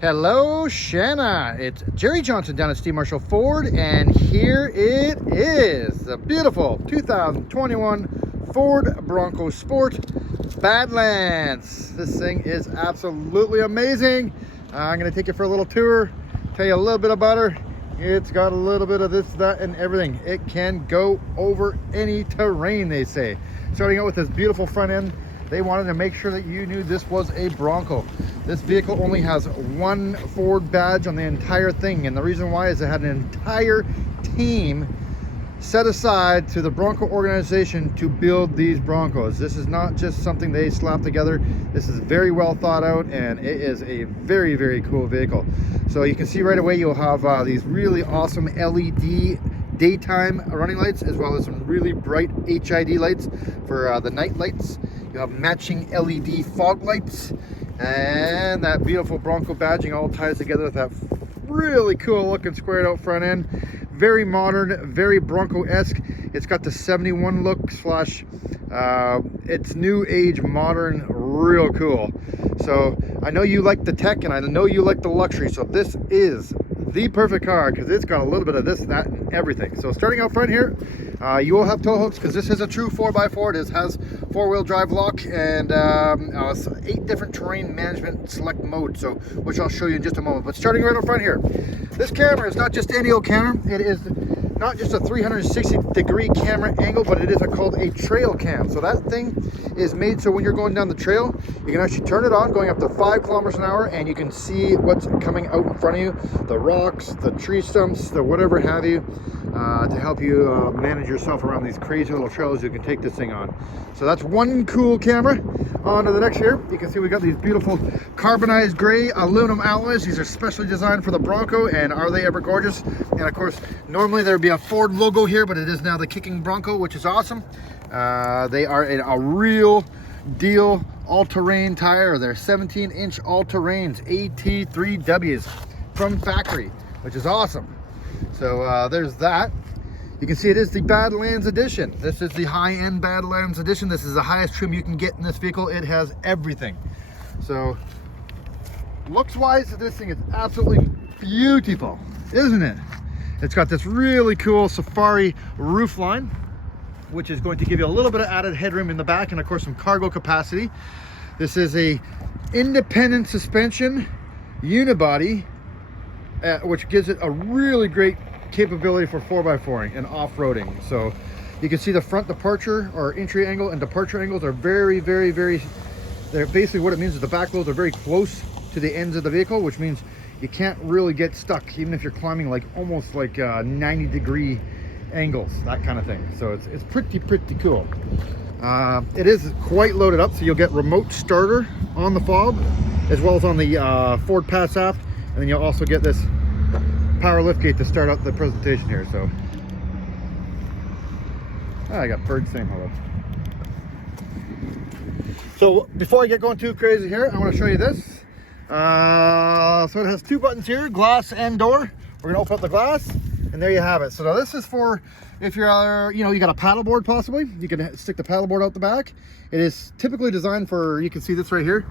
Hello, Shanna. It's Jerry Johnson down at Steve Marshall Ford, and here it is, the beautiful 2021 Ford Bronco Sport Badlands. This thing is absolutely amazing. I'm going to take you for a little tour, tell you a little bit about her. It's got a little bit of this, that, and everything. It can go over any terrain, they say. Starting out with this beautiful front end, they wanted to make sure that you knew this was a Bronco. This vehicle only has one Ford badge on the entire thing, and the reason why is it had an entire team set aside to the Bronco organization to build these Broncos. This is not just something they slapped together. This is very well thought out, and it is a very, very cool vehicle. So you can see right away you'll have these really awesome LED daytime running lights, as well as some really bright HID lights for the night lights. You have matching LED fog lights, and that beautiful Bronco badging all ties together with that really cool looking squared out front end. Very modern, very Bronco-esque. It's got the 71 look slash it's new age modern, real cool. So I know you like the tech, and I know you like the luxury, so this is the perfect car because it's got a little bit of this, that, and everything. So starting out front here, you will have tow hooks because this is a true 4x4. It has four-wheel drive lock and 8 different terrain management select modes, so which I'll show you in just a moment. But starting right up front here, this camera is not just any old camera. It is not just a 360-degree camera angle, but it is called a trail cam. So that thing is made so when you're going down the trail, you can actually turn it on going up to 5 kilometers an hour, and you can see what's coming out in front of you, the rocks, the tree stumps, the whatever have you, to help you manage yourself around these crazy little trails you can take this thing on. So that's one cool camera. On to the next here, you can see we got these beautiful carbonized gray aluminum alloys. These are specially designed for the Bronco, and are they ever gorgeous? And of course, normally there would be a Ford logo here, but it is now the kicking Bronco, which is awesome. They are a real deal all-terrain tire. They're 17-inch all-terrains, AT3Ws from factory, which is awesome. So there's that. You can see it is the Badlands edition. This is the high-end Badlands edition. This is the highest trim you can get in this vehicle. It has everything. So looks-wise, this thing is absolutely beautiful, isn't it? It's got this really cool safari roof line, which is going to give you a little bit of added headroom in the back, and of course some cargo capacity. This is a independent suspension unibody, which gives it a really great capability for 4x4ing and off-roading. So you can see the front departure or entry angle and departure angles are very, very, very, they're basically what it means is the back loads are very close to the ends of the vehicle, which means you can't really get stuck even if you're climbing like almost like 90-degree angles, that kind of thing. So it's pretty cool. It is quite loaded up, so you'll get remote starter on the fob as well as on the Ford Pass app, and then you'll also get this power liftgate to start out the presentation here. So I got birds saying hello. So before I get going too crazy here, I want to show you this. So it has 2 buttons here, glass and door. We're gonna open up the glass, and there you have it. So now this is for if you're, you got a paddleboard possibly. You can stick the paddleboard out the back. It is typically designed for, you can see this right here.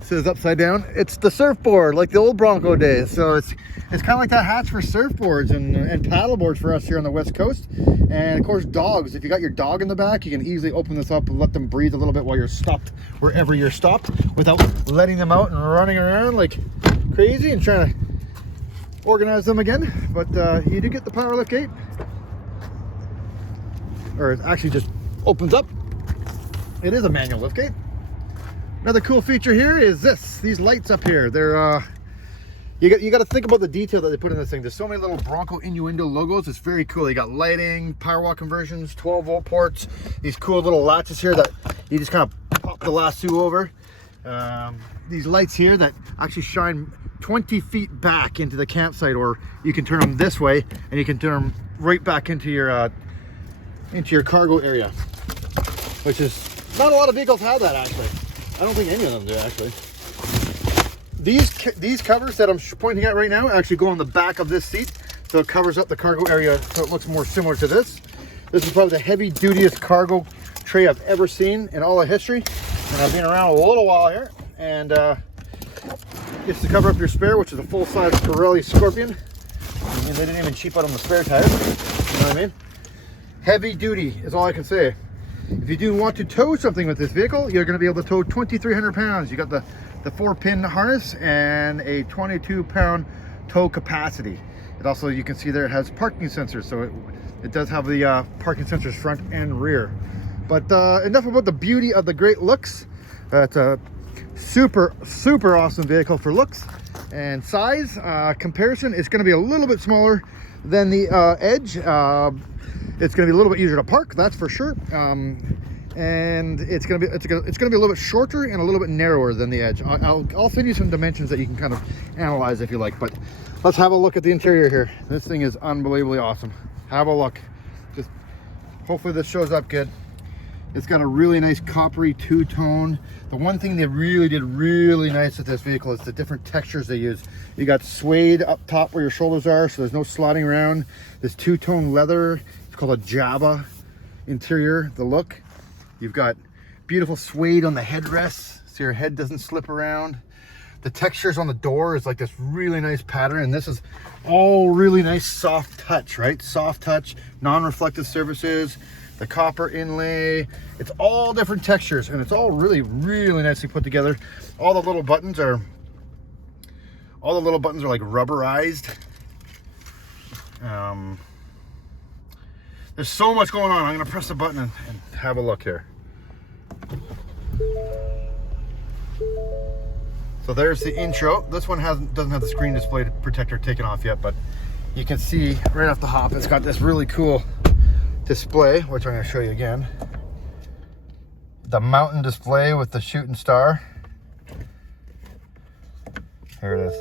It says upside down. It's the surfboard, like the old Bronco days. So it's kind of like that hatch for surfboards and paddleboards for us here on the West Coast. And of course, dogs. If you got your dog in the back, you can easily open this up and let them breathe a little bit while you're stopped wherever you're stopped, without letting them out and running around like crazy and trying to organize them again. But you do get the power lift gate, or it actually just opens up. It is a manual lift gate. Another cool feature here is these lights up here. They're you got to think about the detail that they put in this thing. There's so many little Bronco innuendo logos. It's very cool. They got lighting, power wall conversions, 12-volt ports, these cool little latches here that you just kind of pop the lasso over. These lights here that actually shine 20 feet back into the campsite, or you can turn them this way and you can turn them right back into your cargo area, which is not a lot of vehicles have that actually. I don't think any of them do actually. These covers that I'm pointing at right now actually go on the back of this seat, so it covers up the cargo area so it looks more similar to this. This is probably the heavy dutiest cargo tray I've ever seen in all of history, and I've been around a little while here, and Gets to cover up your spare, which is a full-size Pirelli Scorpion. I mean, they didn't even cheap out on the spare tires. You know what I mean? Heavy duty is all I can say. If you do want to tow something with this vehicle, you're going to be able to tow 2,300 pounds. You got the 4-pin harness and a 22-pound tow capacity. It also, you can see there, it has parking sensors, so it does have the parking sensors front and rear. But enough about the beauty of the great looks. It's a super awesome vehicle for looks and size. Comparison, it's going to be a little bit smaller than the Edge. It's going to be a little bit easier to park, that's for sure. And it's going to be a little bit shorter and a little bit narrower than the Edge. I'll send you some dimensions that you can kind of analyze if you like. But let's have a look at the interior here. This thing is unbelievably awesome. Have a look. Just hopefully this shows up good. It's got a really nice coppery two-tone. The one thing they really did really nice with this vehicle is the different textures they use. You got suede up top where your shoulders are, so there's no sliding around. This two-tone leather, it's called a Java interior, the look. You've got beautiful suede on the headrests, so your head doesn't slip around. The textures on the door is like this really nice pattern, and this is all really nice soft touch, right? Soft touch, non-reflective surfaces. The copper inlay, it's all different textures, and it's all really nicely put together. All the little buttons are like rubberized. There's so much going on. I'm gonna press the button and have a look here. So there's the intro. This one doesn't have the screen display protector taken off yet, but you can see right off the hop, it's got this really cool display, which I'm going to show you again. The mountain display with the shooting star. Here it is.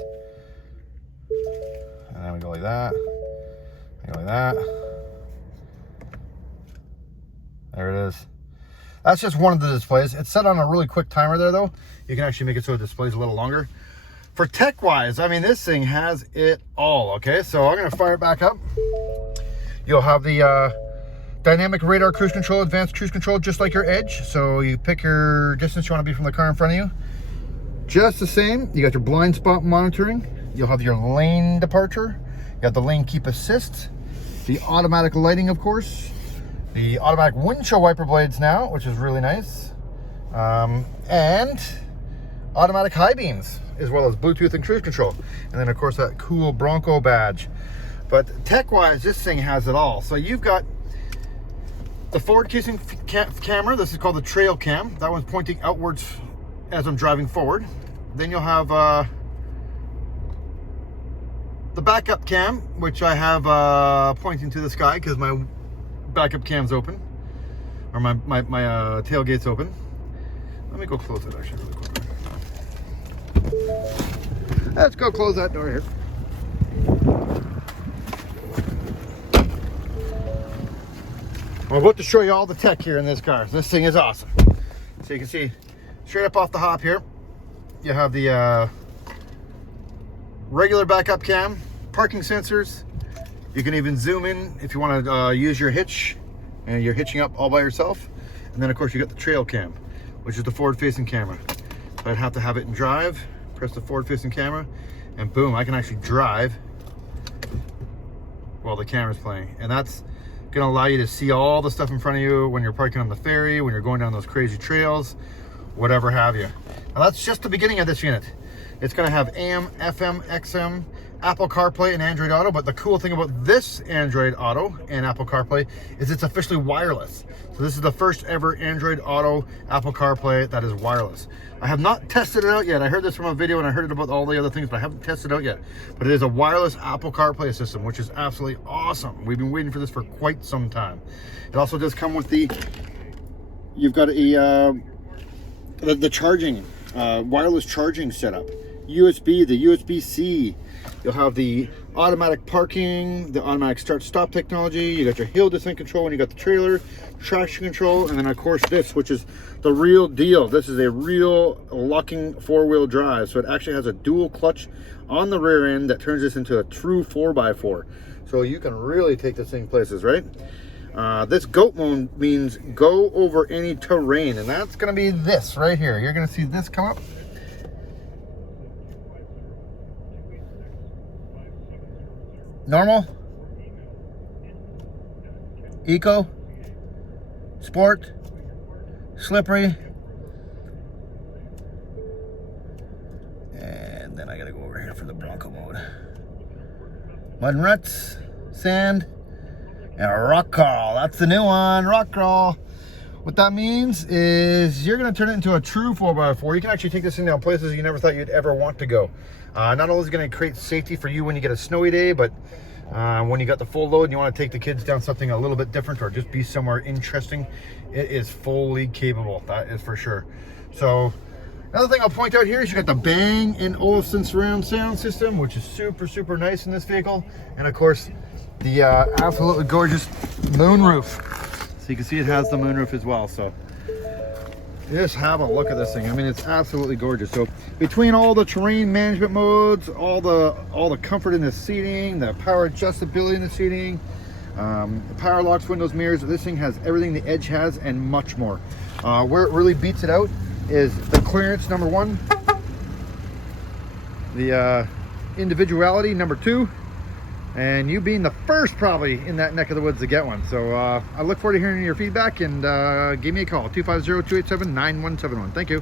And then we go like that. We go like that. There it is. That's just one of the displays. It's set on a really quick timer there, though. You can actually make it so it displays a little longer. For tech-wise, I mean, this thing has it all, okay? So I'm going to fire it back up. You'll have the dynamic radar cruise control, advanced cruise control, just like your Edge. So you pick your distance you want to be from the car in front of you. Just the same. You got your blind spot monitoring. You'll have your lane departure. You got the lane keep assist. The automatic lighting, of course. The automatic windshield wiper blades now, which is really nice. And automatic high beams, as well as Bluetooth and cruise control. And then, of course, that cool Bronco badge. But tech-wise, this thing has it all. So you've got the forward-facing camera. This is called the trail cam. That one's pointing outwards as I'm driving forward. Then you'll have the backup cam, which I have pointing to the sky because my backup cam's open, or my tailgate's open. Let me go close it actually really quick. Let's go close that door here. I'm about to show you all the tech here in this car. This thing is awesome. So you can see straight up off the hop here, you have the regular backup cam, parking sensors. You can even zoom in if you want to use your hitch and you're hitching up all by yourself. And then of course you got the trail cam, which is the forward facing camera. So I'd have to have it in drive, press the forward facing camera, and boom, I can actually drive while the camera's playing. And that's gonna allow you to see all the stuff in front of you when you're parking on the ferry, when you're going down those crazy trails, whatever have you. Now that's just the beginning of this unit. It's gonna have AM, FM, XM, Apple CarPlay and Android Auto, but the cool thing about this Android Auto and Apple CarPlay is it's officially wireless. So this is the first ever Android Auto Apple CarPlay that is wireless. I have not tested it out yet. I heard this from a video and I heard it about all the other things, but I haven't tested it out yet. But it is a wireless Apple CarPlay system, which is absolutely awesome. We've been waiting for this for quite some time. It also does come with you've got the charging, wireless charging setup. USB, the USB-C. You'll have the automatic parking, the automatic start-stop technology. You got your hill descent control when you got the trailer, traction control, and then of course this, which is the real deal. This is a real locking four-wheel drive. So it actually has a dual clutch on the rear end that turns this into a true 4x4. So you can really take this thing places, right? This GOAT mode means go over any terrain, and that's gonna be this right here. You're gonna see this come up. normal, eco, sport, slippery, and then I gotta go over here for the Bronco mode. Mud and ruts, sand, and a rock crawl. That's the new one, rock crawl. What that means is you're gonna turn it into a true 4x4. You can actually take this thing down places you never thought you'd ever want to go. Not only is it gonna create safety for you when you get a snowy day, but when you got the full load and you wanna take the kids down something a little bit different or just be somewhere interesting, it is fully capable, that is for sure. So, another thing I'll point out here is you got the Bang & Olufsen surround sound system, which is super, super nice in this vehicle. And of course, the absolutely gorgeous moonroof. So you can see it has the moonroof as well. So just have a look at this thing. I mean, it's absolutely gorgeous. So between all the terrain management modes, all the comfort in the seating, the power adjustability in the seating, the power locks, windows, mirrors, this thing has everything the Edge has and much more. Where it really beats it out is the clearance, number 1, the individuality, number 2, and you being the first probably in that neck of the woods to get one. So I look forward to hearing your feedback, and give me a call, 250-287-9171. Thank you.